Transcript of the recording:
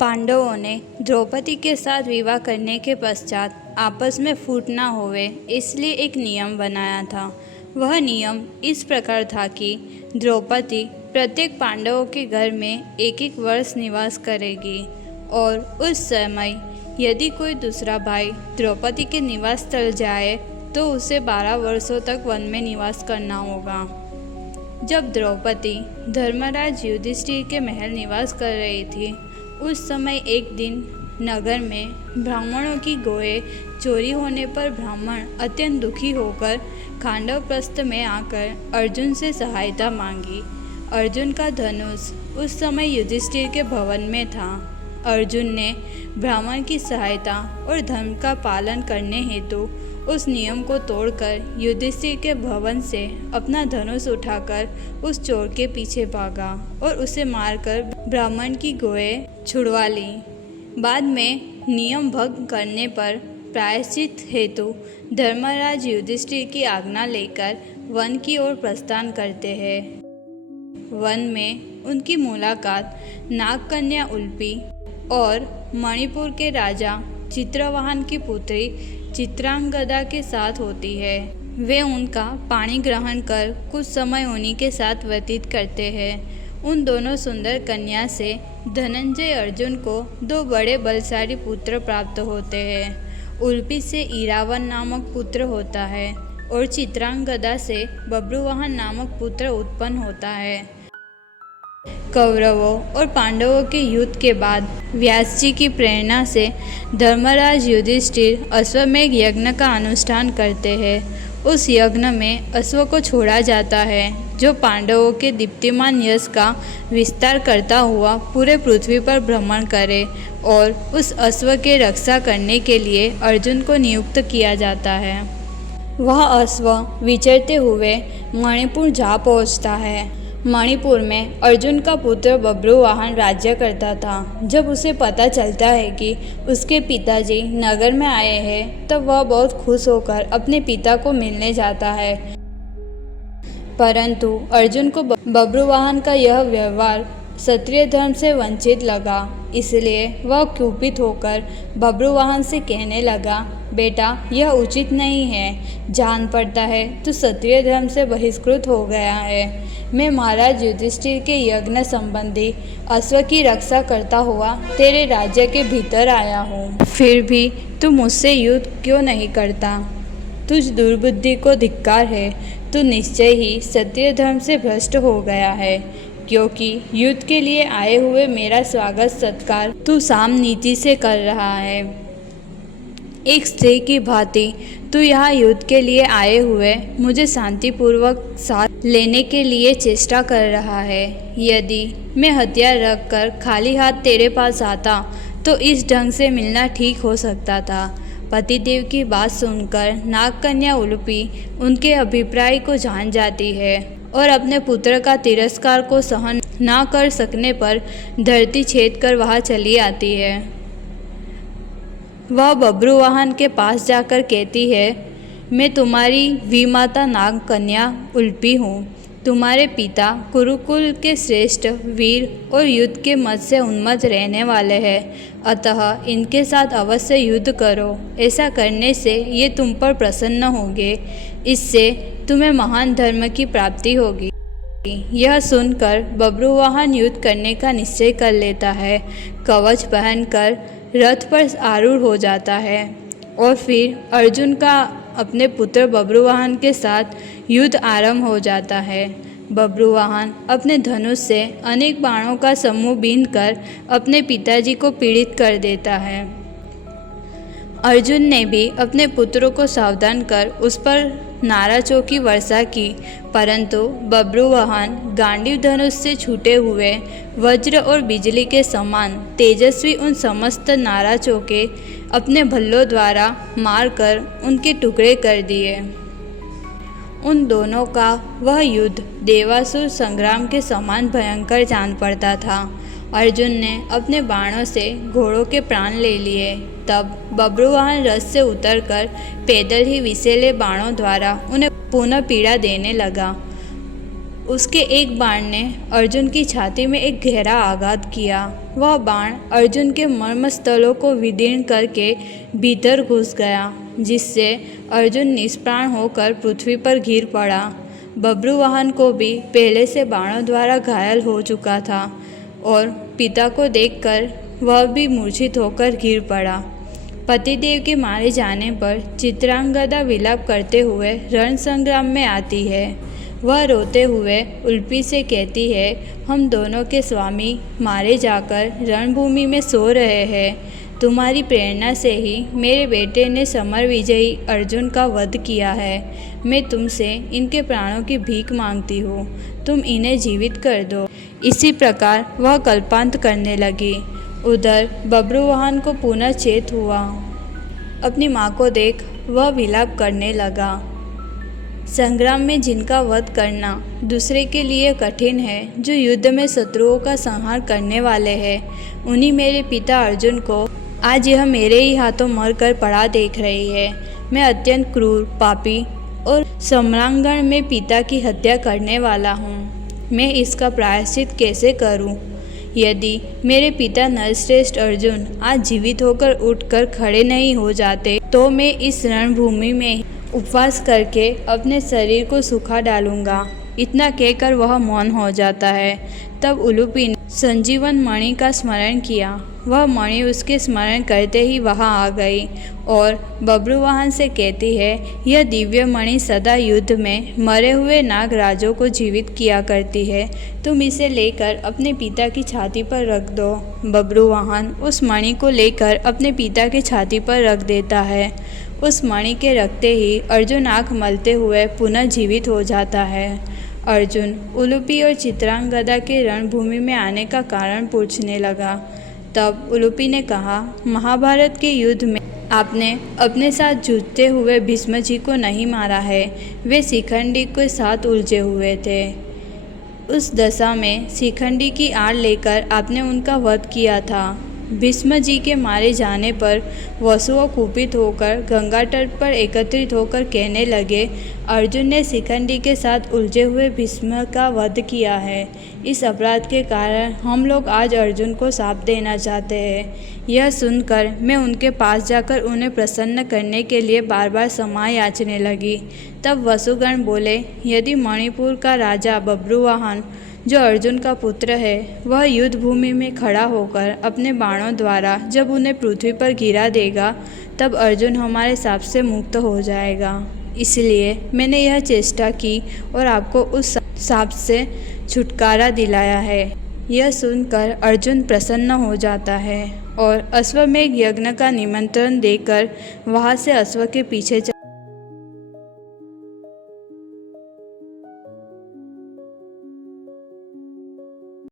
पांडवों ने द्रौपदी के साथ विवाह करने के पश्चात आपस में फूट ना होवे इसलिए एक नियम बनाया था। वह नियम इस प्रकार था कि द्रौपदी प्रत्येक पांडवों के घर में एक एक वर्ष निवास करेगी और उस समय यदि कोई दूसरा भाई द्रौपदी के निवास स्थल जाए तो उसे 12 वर्षों तक वन में निवास करना होगा। जब द्रौपदी धर्मराज युधिष्ठिर के महल निवास कर रही थी उस समय एक दिन नगर में ब्राह्मणों की गोए चोरी होने पर ब्राह्मण अत्यंत दुखी होकर खांडवप्रस्थ में आकर अर्जुन से सहायता मांगी। अर्जुन का धनुष उस समय युधिष्ठिर के भवन में था। अर्जुन ने ब्राह्मण की सहायता और धर्म का पालन करने हेतु उस नियम को तोड़कर युधिष्ठिर के भवन से अपना धनुष उठाकर उस चोर के पीछे भागा और उसे मारकर ब्राह्मण की गोए छुड़वा ली। बाद में नियम भंग करने पर प्रायश्चित हेतु धर्मराज युधिष्ठिर की आज्ञा लेकर वन की ओर प्रस्थान करते हैं। वन में उनकी मुलाकात नागकन्या उल्पी और मणिपुर के राजा चित्रवाहन की पुत्री चित्रांगदा के साथ होती है। वे उनका पानी ग्रहण कर कुछ समय उन्हीं के साथ व्यतीत करते हैं। उन दोनों सुंदर कन्या से धनंजय अर्जुन को 2 बड़े बलशाली पुत्र प्राप्त होते हैं। उल्पी से इरावन नामक पुत्र होता है और चित्रांगदा से बब्रुवाहन नामक पुत्र उत्पन्न होता है। कौरवों और पांडवों के युद्ध के बाद व्यास जी की प्रेरणा से धर्मराज युधिष्ठिर अश्वमेध यज्ञ का अनुष्ठान करते हैं। उस यज्ञ में अश्व को छोड़ा जाता है जो पांडवों के दीप्तिमान यश का विस्तार करता हुआ पूरे पृथ्वी पर भ्रमण करे और उस अश्व के रक्षा करने के लिए अर्जुन को नियुक्त किया जाता है। वह अश्व विचरते हुए मणिपुर जा पहुंचता है। मणिपुर में अर्जुन का पुत्र बब्रुवाहन राज्य करता था। जब उसे पता चलता है कि उसके पिताजी नगर में आए हैं तब वह बहुत खुश होकर अपने पिता को मिलने जाता है। परंतु अर्जुन को बब्रुवाहन का यह व्यवहार क्षत्रिय धर्म से वंचित लगा, इसलिए वह कुपित होकर बब्रुवाहन से कहने लगा, बेटा यह उचित नहीं है। जान पड़ता है तो क्षत्रिय धर्म से बहिष्कृत हो गया है। मैं महाराज युधिष्ठिर के यज्ञ संबंधी अश्व की रक्षा करता हुआ तेरे राज्य के भीतर आया हूँ, फिर भी तू मुझसे युद्ध क्यों नहीं करता? तुझ दुर्बुद्धि को धिक्कार है। तू निश्चय ही क्षत्रिय धर्म से भ्रष्ट हो गया है, क्योंकि युद्ध के लिए आए हुए मेरा स्वागत सत्कार तू साम नीति से कर रहा है। एक स्त्री की भांति तू यहाँ युद्ध के लिए आए हुए मुझे शांतिपूर्वक साथ लेने के लिए चेष्टा कर रहा है। यदि मैं हथियार रखकर खाली हाथ तेरे पास आता तो इस ढंग से मिलना ठीक हो सकता था। पतिदेव की बात सुनकर नागकन्या उलूपी उनके अभिप्राय को जान जाती है और अपने पुत्र का तिरस्कार को सहन ना कर सकने पर धरती छेद कर वहाँ चली आती है। वह बब्रुवाहन के पास जाकर कहती है, मैं तुम्हारी विमाता नागकन्या उल्पी हूँ। तुम्हारे पिता कुरुकुल के श्रेष्ठ वीर और युद्ध के मत से उन्मत्त रहने वाले हैं, अतः इनके साथ अवश्य युद्ध करो। ऐसा करने से ये तुम पर प्रसन्न होंगे, इससे तुम्हें महान धर्म की प्राप्ति होगी। यह सुनकर बब्रुवाहन युद्ध करने का निश्चय कर लेता है। कवच पहनकर रथ पर आरूढ़ हो जाता है और फिर अर्जुन का अपने पुत्र बब्रुवाहन के साथ युद्ध आरंभ हो जाता है। बब्रुवाहन अपने धनुष से अनेक बाणों का समूह बीनकर अपने पिताजी को पीड़ित कर देता है। अर्जुन ने भी अपने पुत्रों को सावधान कर उस पर नाराजों की वर्षा की, परंतु बब्रुवाहन गांडीव धनुष से छूटे हुए वज्र और बिजली के समान तेजस्वी उन समस्त नाराजों के अपने भल्लों द्वारा मारकर उनके टुकड़े कर दिए। उन दोनों का वह युद्ध देवासुर संग्राम के समान भयंकर जान पड़ता था। अर्जुन ने अपने बाणों से घोड़ों के प्राण ले लिए। तब बब्रुवाहन रथ से उतरकर पैदल ही विषैले बाणों द्वारा उन्हें पुनः पीड़ा देने लगा। उसके एक बाण ने अर्जुन की छाती में एक गहरा आघात किया। वह बाण अर्जुन के मर्मस्थलों को विदीर्ण करके भीतर घुस गया, जिससे अर्जुन निष्प्राण होकर पृथ्वी पर गिर पड़ा। बब्रुवाहन को भी पहले से बाणों द्वारा घायल हो चुका था और पिता को देखकर वह भी मूर्छित होकर गिर पड़ा। पतिदेव के मारे जाने पर चित्रांगदा विलाप करते हुए रण संग्राम में आती है। वह रोते हुए उलूपी से कहती है, हम दोनों के स्वामी मारे जाकर रणभूमि में सो रहे हैं। तुम्हारी प्रेरणा से ही मेरे बेटे ने समर विजयी अर्जुन का वध किया है। मैं तुमसे इनके प्राणों की भीख मांगती हूँ, तुम इन्हें जीवित कर दो। इसी प्रकार वह कल्पांत करने लगी। उधर बब्रुवाहन को पुनः चेत हुआ। अपनी माँ को देख वह विलाप करने लगा। संग्राम में जिनका वध करना दूसरे के लिए कठिन है, जो युद्ध में शत्रुओं का संहार करने वाले हैं, उन्हीं मेरे पिता अर्जुन को आज यह मेरे ही हाथों मरकर पड़ा देख रही है। मैं अत्यंत क्रूर, पापी और सम्रांगण में पिता की हत्या करने वाला हूँ। मैं इसका प्रायश्चित कैसे करूँ? यदि मेरे पिता नरश्रेष्ठ अर्जुन आज जीवित होकर उठकर खड़े नहीं हो जाते, तो मैं इस रणभूमि में उपवास करके अपने शरीर को सुखा डालूंगा। इतना कहकर वह मौन हो जाता है। तब उलूपी ने संजीवन मणि का स्मरण किया। वह मणि उसके स्मरण करते ही वहां आ गई और बब्रुवाहन से कहती है, यह दिव्य मणि सदा युद्ध में मरे हुए नागराजों को जीवित किया करती है। तुम इसे लेकर अपने पिता की छाती पर रख दो। बब्रुवाहन उस मणि को लेकर अपने पिता की छाती पर रख देता है। उस मणि के रखते ही अर्जुन आँख मलते हुए पुनः जीवित हो जाता है। अर्जुन उलूपी और चित्रांगदा के रणभूमि में आने का कारण पूछने लगा। तब उलूपी ने कहा, महाभारत के युद्ध में आपने अपने साथ जूझते हुए भीष्म जी को नहीं मारा है। वे शिखंडी के साथ उलझे हुए थे। उस दशा में शिखंडी की आड़ लेकर आपने उनका वध किया था। भीष्म जी के मारे जाने पर वसुओं कुपित होकर गंगा तट पर एकत्रित होकर कहने लगे, अर्जुन ने शिखंडी के साथ उलझे हुए भीष्म का वध किया है। इस अपराध के कारण हम लोग आज अर्जुन को शाप देना चाहते हैं। यह सुनकर मैं उनके पास जाकर उन्हें प्रसन्न करने के लिए बार बार क्षमा याचने लगी। तब वसुगण बोले, यदि मणिपुर का राजा बब्रुवाहन, जो अर्जुन का पुत्र है, वह युद्ध भूमि में खड़ा होकर अपने बाणों द्वारा जब उन्हें पृथ्वी पर गिरा देगा, तब अर्जुन हमारे शाप से मुक्त हो जाएगा। इसलिए मैंने यह चेष्टा की और आपको उस शाप से छुटकारा दिलाया है। यह सुनकर अर्जुन प्रसन्न हो जाता है और अश्वमेध यज्ञ का निमंत्रण देकर वहाँ से अश्व के पीछे